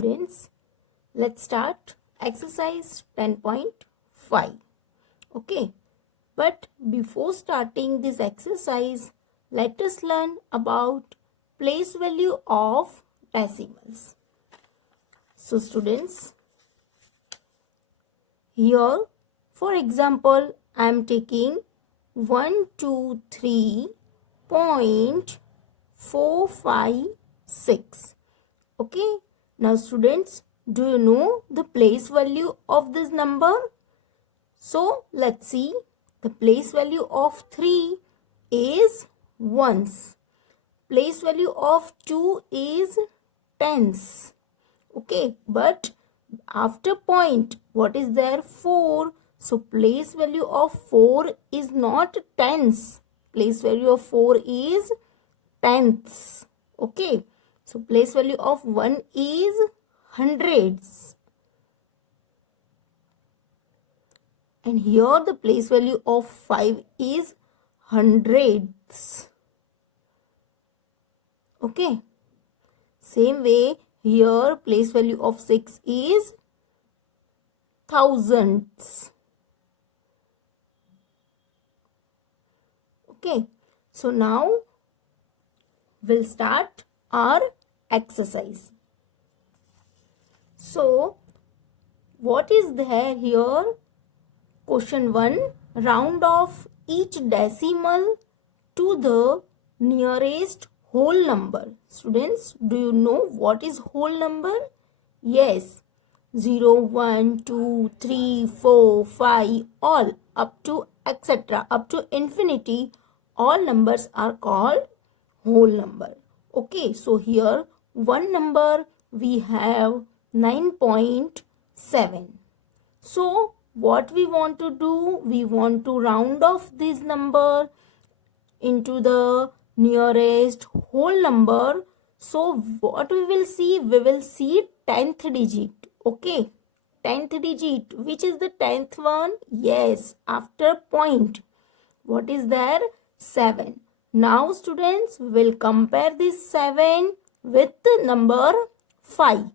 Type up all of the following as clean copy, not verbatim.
Students, let's start exercise 10.5. Okay, but before starting this exercise, let us learn about place value of decimals. So students, here for example, I am taking 123.456. Okay, now students, do you know the place value of this number? So let's see. The place value of 3 is ones. Place value of 2 is tens. Okay, but after point, what is there? 4. So place value of 4 is not tens. Place value of 4 is tenths. Okay, so place value of 1 is hundreds. And here the place value of 5 is hundredths. Okay. Same way, here place value of 6 is thousandths. Okay. So now we'll start our exercise. So what is there here? Question 1. Round off each decimal to the nearest whole number. Students, do you know what is whole number? Yes. 0, 1, 2, 3, 4, 5, all up to etc. up to infinity, all numbers are called whole number. Okay, so here one number we have 9.7. So what we want to do? We want to round off this number into the nearest whole number. So what we will see? We will see 10th digit. Okay, 10th digit. Which is the 10th one? Yes, after point. What is there? 7. Now students, will compare this 7 with the number 5.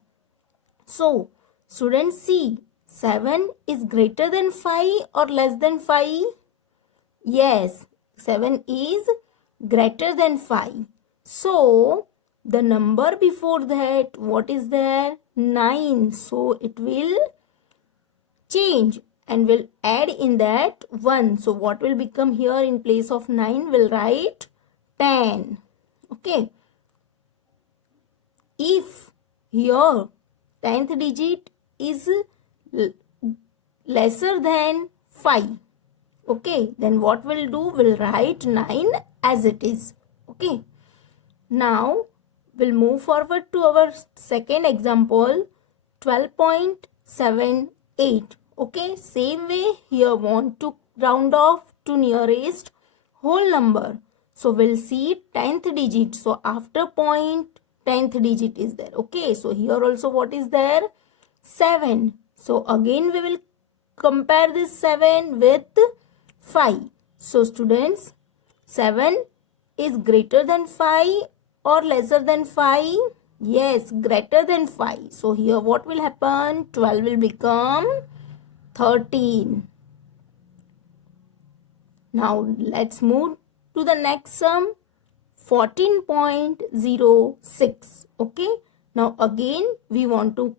So students, see, 7 is greater than 5 or less than 5? Yes, 7 is greater than 5. So the number before that, what is there? 9. So it will change and will add in that 1. So what will become here in place of 9? We'll write 10. Okay. If here 10th digit is lesser than 5, okay, then what we'll do? We'll write 9 as it is. Okay. Now we'll move forward to our second example, 12.78. Okay, same way here want to round off to nearest whole number. So we'll see 10th digit. So after point, 10th digit is there. Okay, so here also what is there? 7. So again we will compare this 7 with 5. So students, 7 is greater than 5 or lesser than 5? Yes, greater than 5. So here what will happen? 12 will become 13. Now let's move to the next sum, 14.06. Okay, now again we want to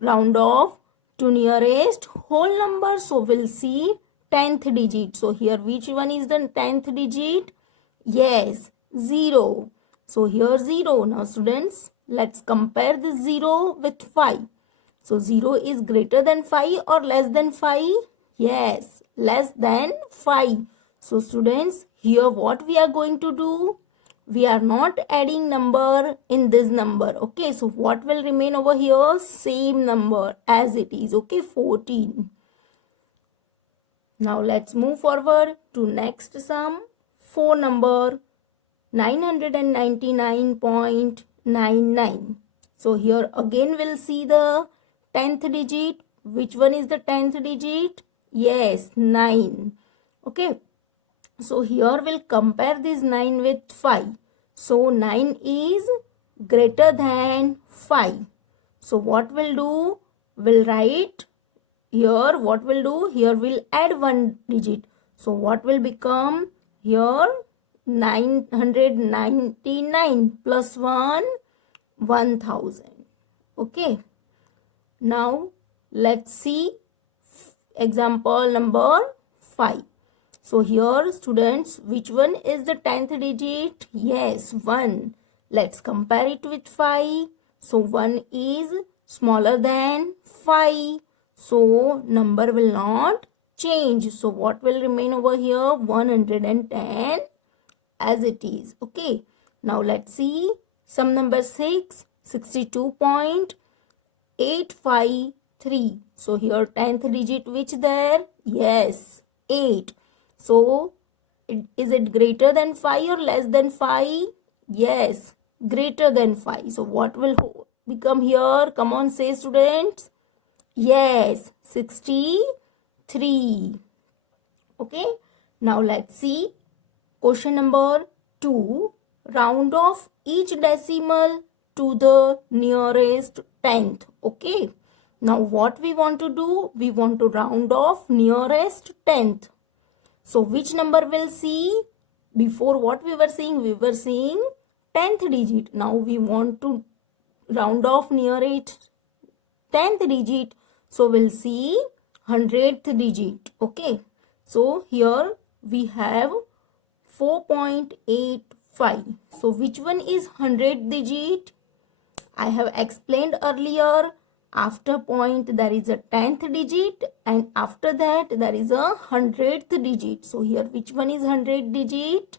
round off to nearest whole number. So we'll see 10th digit. So here which one is the 10th digit? Yes, 0. So here 0. Now students, let's compare this 0 with 5. So 0 is greater than 5 or less than 5? Yes, less than 5. So students, here what we are going to do? We are not adding number in this number. Okay, so what will remain over here? Same number as it is. Okay, 14. Now let's move forward to next sum. 4 number 999.99. So here again we'll see the 10th digit. Which one is the 10th digit? Yes, 9. Okay. So here we'll compare this 9 with 5. So 9 is greater than 5. So what we'll do, we'll write here, what we'll do, here we'll add one digit. So what will become here, 999 plus 1, 1000. Okay. Now let's see example number 5. So here students, which one is the 10th digit? Yes, 1. Let's compare it with 5. So 1 is smaller than 5. So number will not change. So what will remain over here? 110 as it is. Okay. Now let's see sum number 6, 62.853. So here 10th digit which there? Yes, 8. So is it greater than 5 or less than 5? Yes, greater than 5. So what will become here? Come on, say students. Yes, 63. Okay. Now let's see question number 2. Round off each decimal to the nearest tenth. Okay. Now what we want to do? We want to round off nearest tenth. So which number we'll see? Before what we were seeing? We were seeing 10th digit. Now we want to round off nearest 10th digit. So we'll see 100th digit. Okay. So here we have 4.85. So which one is 100th digit? I have explained earlier. After point there is a 10th digit and after that there is a 100th digit. So here which one is 100th digit?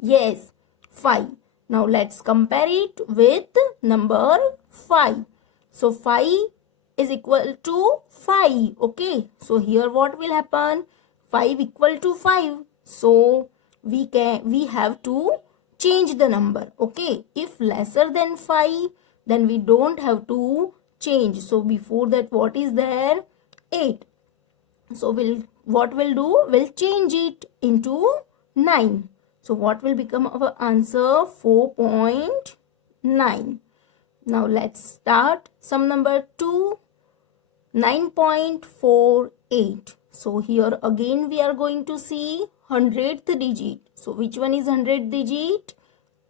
Yes, 5. Now let's compare it with number 5. So 5 is equal to 5. Okay. So here what will happen? 5 equal to 5. So we have to change the number. Okay. If lesser than 5, then we don't have to change. So before that what is there? 8. So what we'll do? We'll change it into 9. So what will become our answer? 4.9. Now let's start sum number 2. 9.48. So here again we are going to see 100th digit. So which one is 100th digit?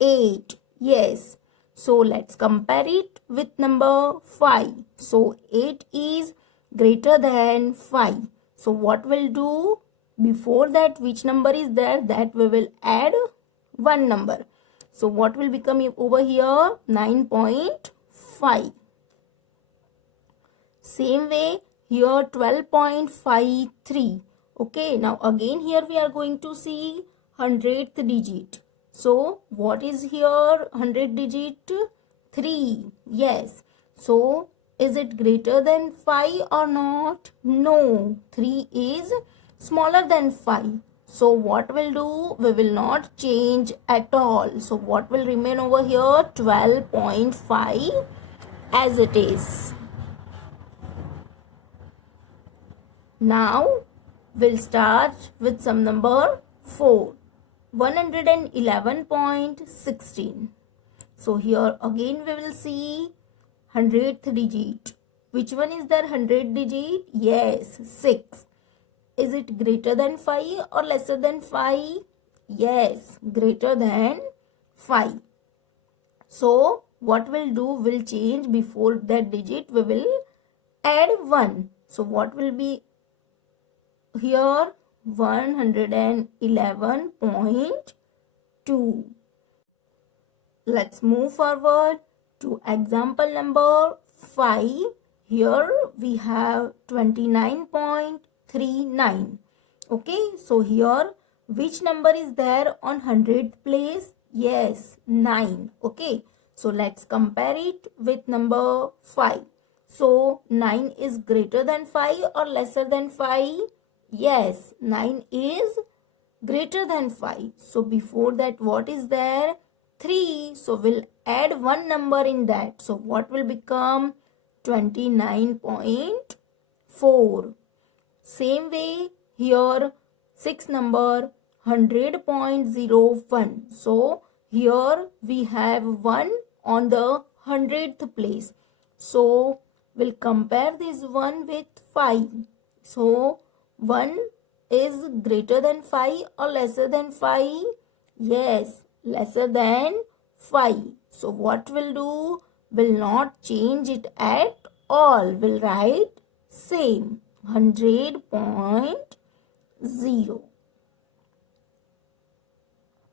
8. Yes. So let's compare it with number 5. So 8 is greater than 5. So what we'll do? Before that which number is there? That we will add one number. So what will become over here? 9.5. Same way here 12.53. Okay. Now again here we are going to see 100th digit. So what is here 100 digit? 3. Yes. So is it greater than 5 or not? No. 3 is smaller than 5. So what we'll do? We will not change at all. So what will remain over here? 12.5 as it is. Now we'll start with sum number 4. 111.16. So here again we will see 100th digit. Which one is there 100 digit? Yes, 6. Is it greater than 5 or lesser than 5? Yes, greater than 5. So what we'll do? We'll change before that digit. We will add 1. So what will be here? 111.2. Let's move forward to example number 5. Here we have 29.39. Okay, so here which number is there on 100th place? Yes, 9. Okay, so let's compare it with number 5. So 9 is greater than 5 or lesser than 5? Yes, 9 is greater than 5. So before that what is there? 3. So we'll add one number in that. So what will become? 29.4. Same way here 6 number 100.01. So here we have 1 on the 100th place. So We'll compare this 1 with 5. So 1 is greater than 5 or lesser than 5? Yes, lesser than 5. So what we'll do? Will not change it at all. We'll write same 100.0.